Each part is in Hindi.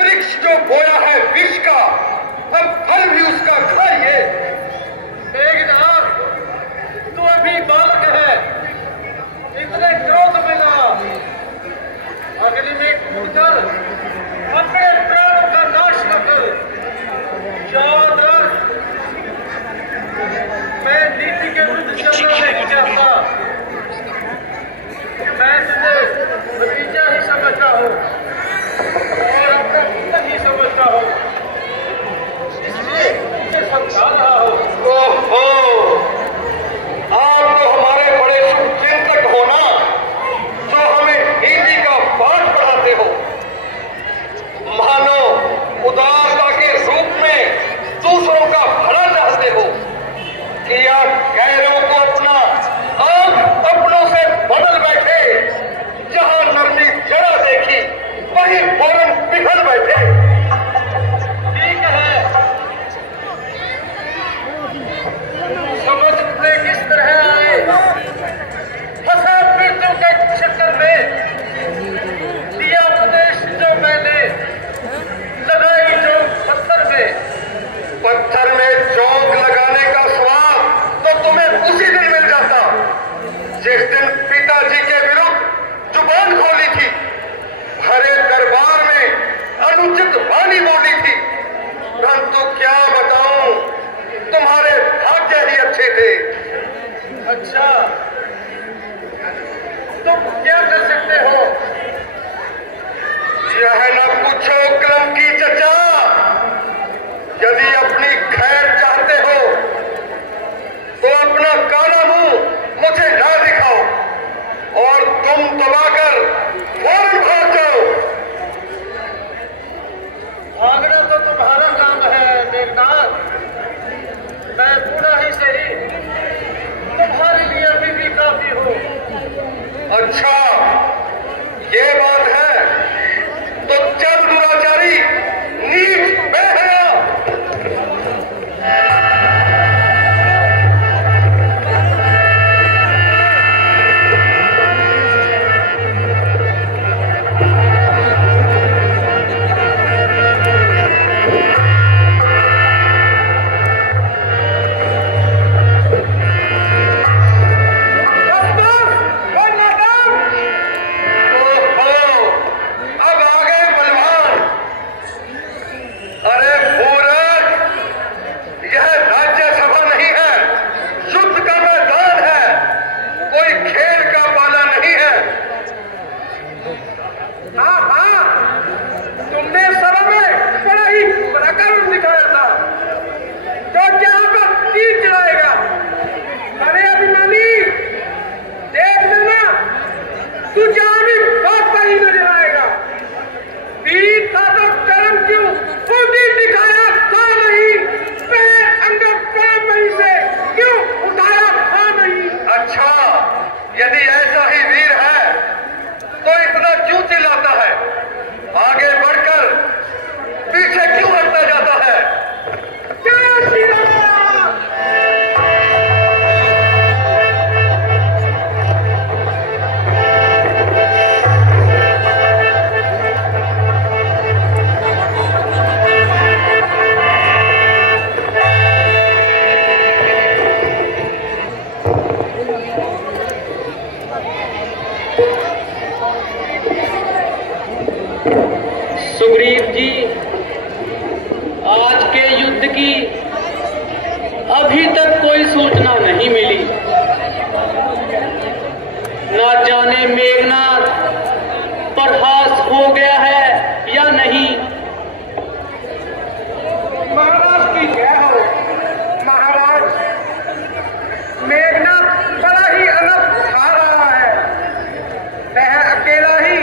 वृक्ष जो बोया है विष का, अब फल भी उसका खाइए। मेघनाथ, तू अभी बालक है, इतने क्रोध में ना अग्नि में कूदकर अपने प्राणों का नाश न कर। याद रख, मैं नीति के विरुद्ध चलना नहीं चाहता। मैं तुझे भतीजा ही समझता हूँ और अपना पुत्र ही समझता हूँ, इसलिए तुझे समझा रहा हूँ। ओहो, आप तो हमारे बड़े शुभचिंतक हो ना, जो हमें नीति का पाठ पढ़ाते हो। मानो उदारता के रूप में दूसरों का भला चाहते हो कि या गैरों को अपना आंख अपनों से बदल बैठे, जहां नरमी जरा देखी वहीं फौरन पिघल बैठे। ठीक है, समझ तुझे किस तरह आए। फसाद मृत्यु के चक्कर में दिया उपदेश जो मैंने लगाई जो पत्थर में। पत्थर में चौक लगाने का स्वाद तो तुम्हें उसी दिन मिल जाता जिस दिन पिताजी के विरुद्ध जुबान खोली थी, भरे दरबार में अनुचित वाणी बोली थी। परंतु क्या बताऊं, तुम्हारे भाग्य ही अच्छे थे। अच्छा, तुम क्या कर सकते हो? यह न पूछो क्रम की चचा। यदि अपनी खैर चाहते हो तो अपना काला मुंह मुझे ना दिखाओ और तुम दबाकर फौरन भाग जाओ। भागना तो तुम्हारा काम है मेघनाथ। मैं बूढ़ा ही सही, तुम्हारे लिए अभी भी काफी हूँ। अच्छा, ये बात है तो चल दुराचारी, नीच बेहया। यदि ऐसा ही वीर है तो इतना क्यों चिल्लाता है? आगे बढ़कर पीछे क्यों हटता जाता है? सुग्रीव जी, आज के युद्ध की अभी तक कोई सूचना नहीं मिली। ना जाने मेघनाथ परास्त हो गया है या नहीं। महाराज की जय हो। महाराज, मेघनाथ बड़ा ही अनर्थ खा रहा है। वह अकेला ही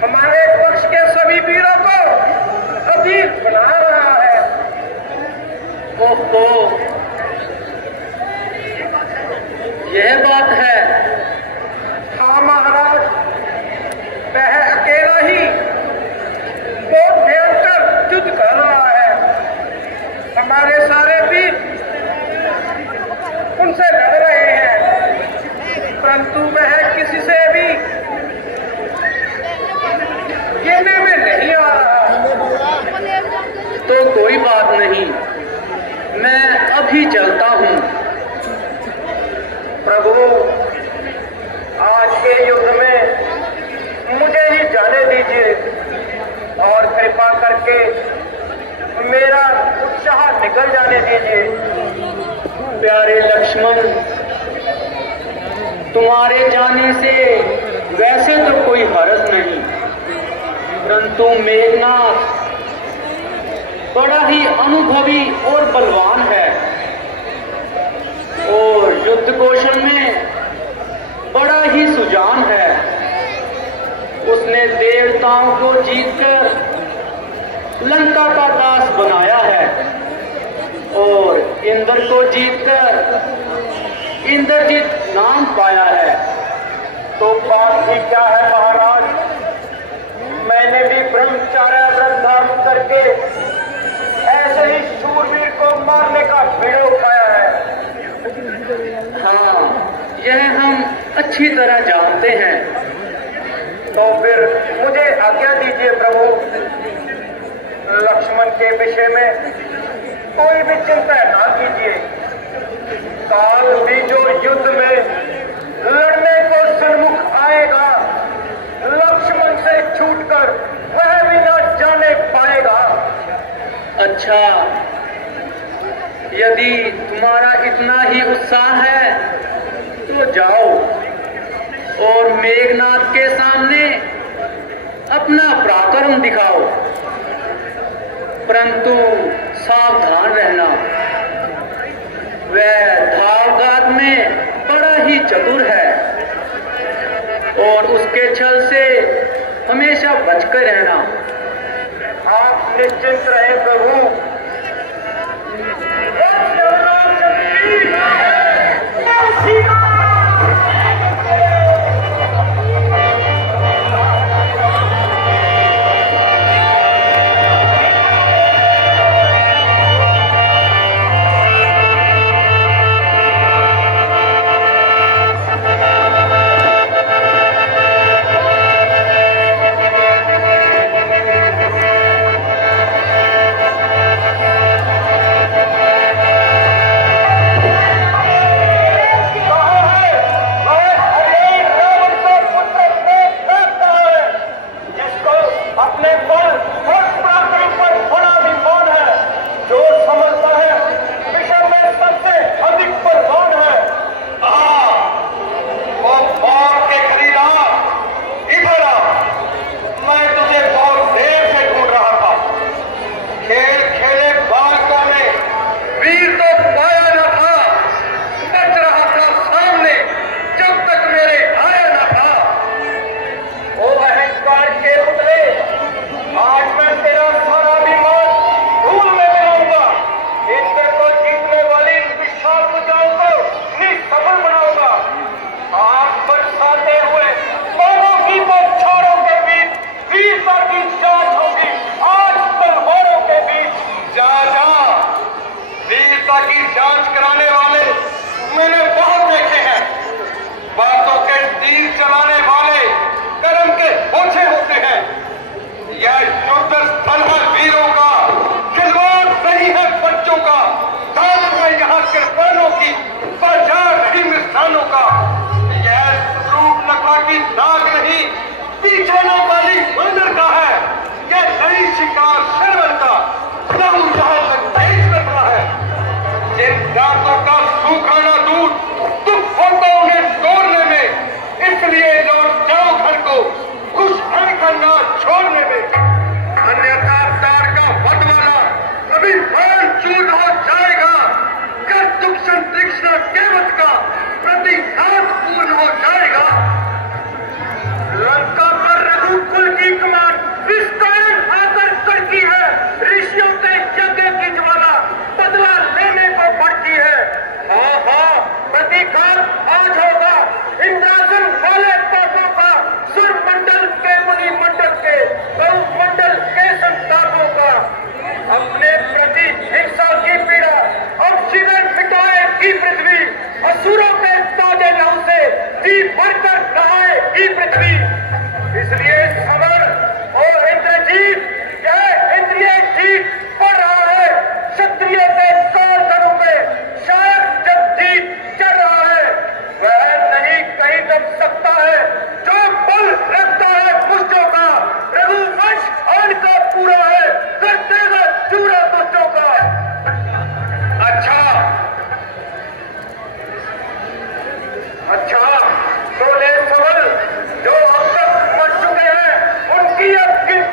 हमारे पक्ष के सभी वीरों को अधीर बना रहा है। ओहो, यह बात है। हाँ महाराज, वह अकेला ही बहुत भयंकर युद्ध कर रहा है। हमारे सारे वीर उनसे लड़ रहे हैं, परंतु वह किसी से भी गिरने में नहीं आ रहा। बाहर जाने दीजिए। प्यारे लक्ष्मण, तुम्हारे जाने से वैसे तो कोई हर्ज नहीं, परंतु मेघनाथ बड़ा ही अनुभवी और बलवान है और युद्ध कौशल में बड़ा ही सुजान है। उसने देवताओं को जीतकर लंका का दास बनाया है और इंद्र को जीतकर इंद्रजीत नाम पाया है। तो बात ही क्या है महाराज, मैंने भी ब्रह्मचार्य व्रत धारण करके ऐसे ही शूरवीर को मारने का भिड़े उठाया है। हाँ, यह हम अच्छी तरह जानते हैं। तो फिर मुझे आज्ञा दीजिए प्रभु, लक्ष्मण के विषय में कोई भी चिंता ना कीजिए। काल भी जो युद्ध में लड़ने को सन्मुख आएगा, लक्ष्मण से छूटकर वह भी ना जाने पाएगा। अच्छा, यदि तुम्हारा इतना ही उत्साह है तो जाओ और मेघनाथ के सामने अपना पराक्रम दिखाओ, परंतु सावधान रहना। वह धावघात में बड़ा ही चतुर है और उसके छल से हमेशा बचकर रहना। आप निश्चिंत रहे प्रभु।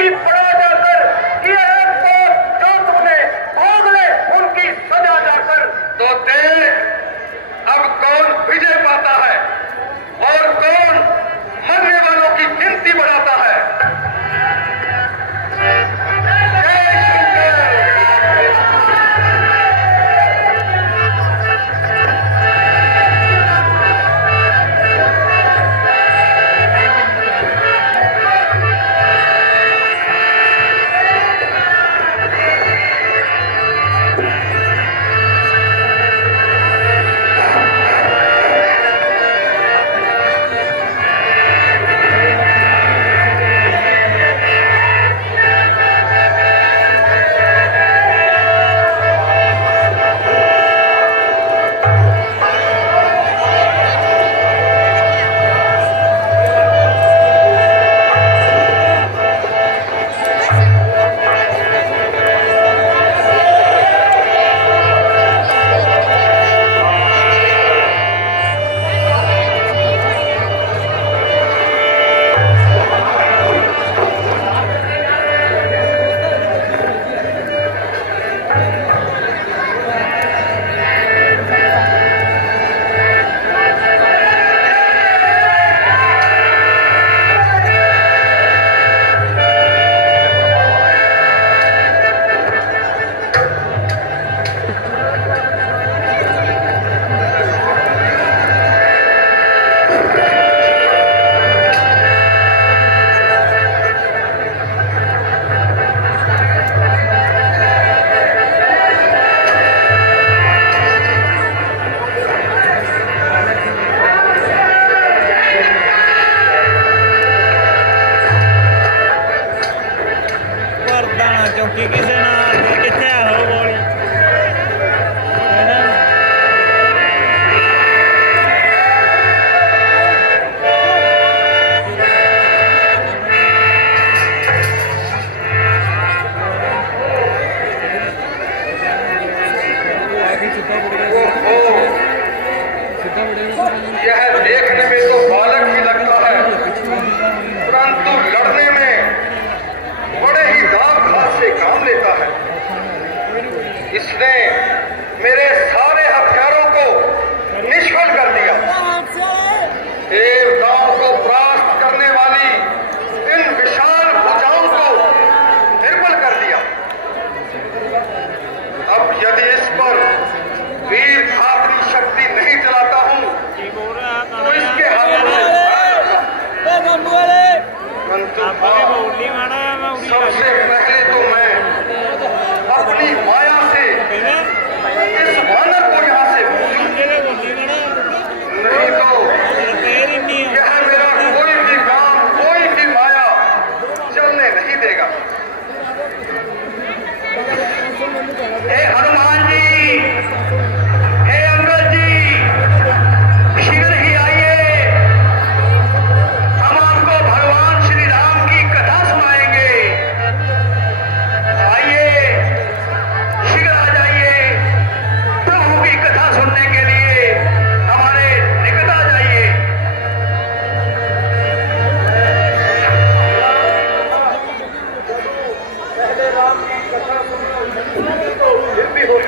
उनकी पड़ा जाकर, ये एक बात जो तुमने भोग ले उनकी सजा जाकर। तो देख अब कौन विजय पाता है और कौन मरने वालों की गिनती बढ़ाता है। जय शंकर। यह देखने में तो बालक ही लगता है, परंतु लड़ने में बड़े ही दांव घात से काम लेता है। इसने मेरे सारे हथियारों को निष्फल कर दिया। देवताओं को परास्त करने वाली इन विशाल भुजाओं को निर्बल कर दिया। अब यदि इस पर वीर खातरी शक्ति नहीं चलाता हूं तो इसके हाथों में सबसे पहले तो मैं अपनी माया से इस वानर को यहाँ से पूजूं, नहीं तो यह मेरा कोई भी काम, कोई भी माया चलने नहीं देगा। हे हनुमान जी, हे अंगद जी, शीघ्र ही आइए, हम आपको भगवान श्री राम की कथा सुनाएंगे। आइए, शीघ्र आ जाइए, प्रभु की कथा सुनने के लिए हमारे निकट आ जाइए। पहले राम की कथा सुनो, तो फिर भी हो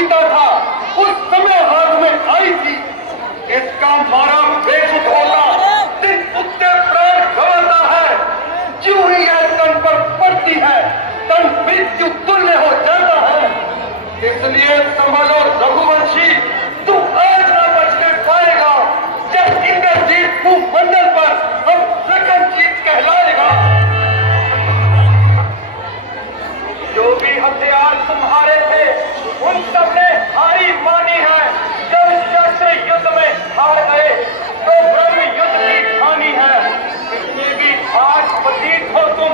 जीता था उस समय हाथ में आई थी। इसका मारा बेसुध होता दिन उत्ते प्राण गवाता है। ज्यों ही यह तन पर पड़ती है तन मृत्यु तुल्य हो जाता है। इसलिए संभलो रघुवंशी, तू आज न बचने पाएगा। जब इंद्रजीत भूमंडल पर हम लखनजीत कहलाएगा। जो भी हथियार तुम्हारे थे उन सबने हारी मानी है। जब शास्त्र युद्ध में हार गए तो ब्रह्म युद्ध की हानि है। इसलिए भी आज प्रतीत हो तुम,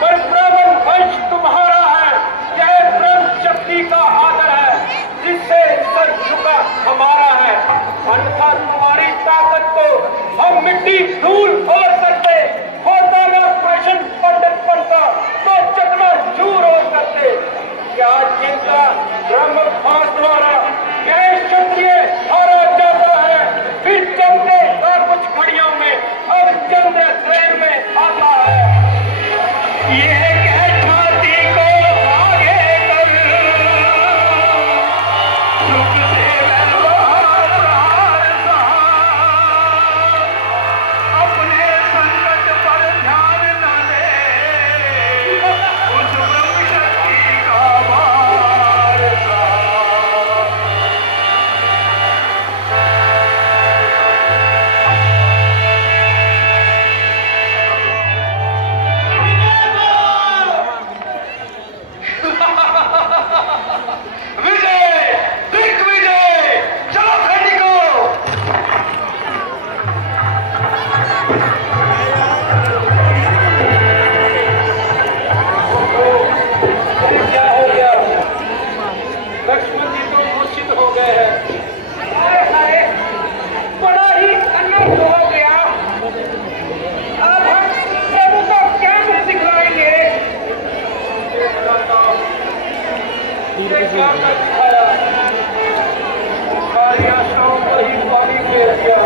पर ब्राह्मण वंश तुम्हारा है। यह ब्रह्म शक्ति का आदर है जिससे सर झुका हमारा है। अन्यथा तुम्हारी ताकत को हम मिट्टी धूल हो सकते। होता न प्रश्न पंडित बनता तो चकना चूर हो सकते। क्या चिंता ब्रह्म फांस द्वारा यह क्षत्रिय हारा जाता है। फिर चलते का कुछ घड़ियों में अब चंद्र त्रयन में आता है। यह छाती को आगे कर सुख से अपने संकट पर ध्यान न दे। उस ब्रह्म शक्ति का वारसा विजय, दिग्विजय, चलो सैनिकों। क्या हो गया? लक्ष्मण जी तो मूर्छित हो गए हैं। अरे बड़ा ही अनर्थ हो गया। अब हम प्रभु को क्या मुंह दिखलाएंगे? क्या कर दिखाया? सारी आशाओं को ही पानी फेर दिया।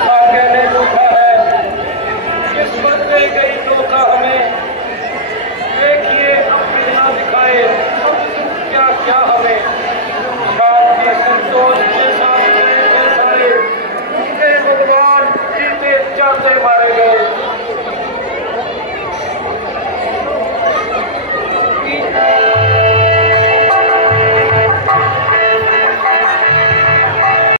भाग्य ने रूठा है, किस्मत दे गई धोखा हमें। देखिए अब बिना दिखाए अब क्या क्या हमें। शांति संतोष के साथ गए थे सारे। भगवान जीते जाते मारे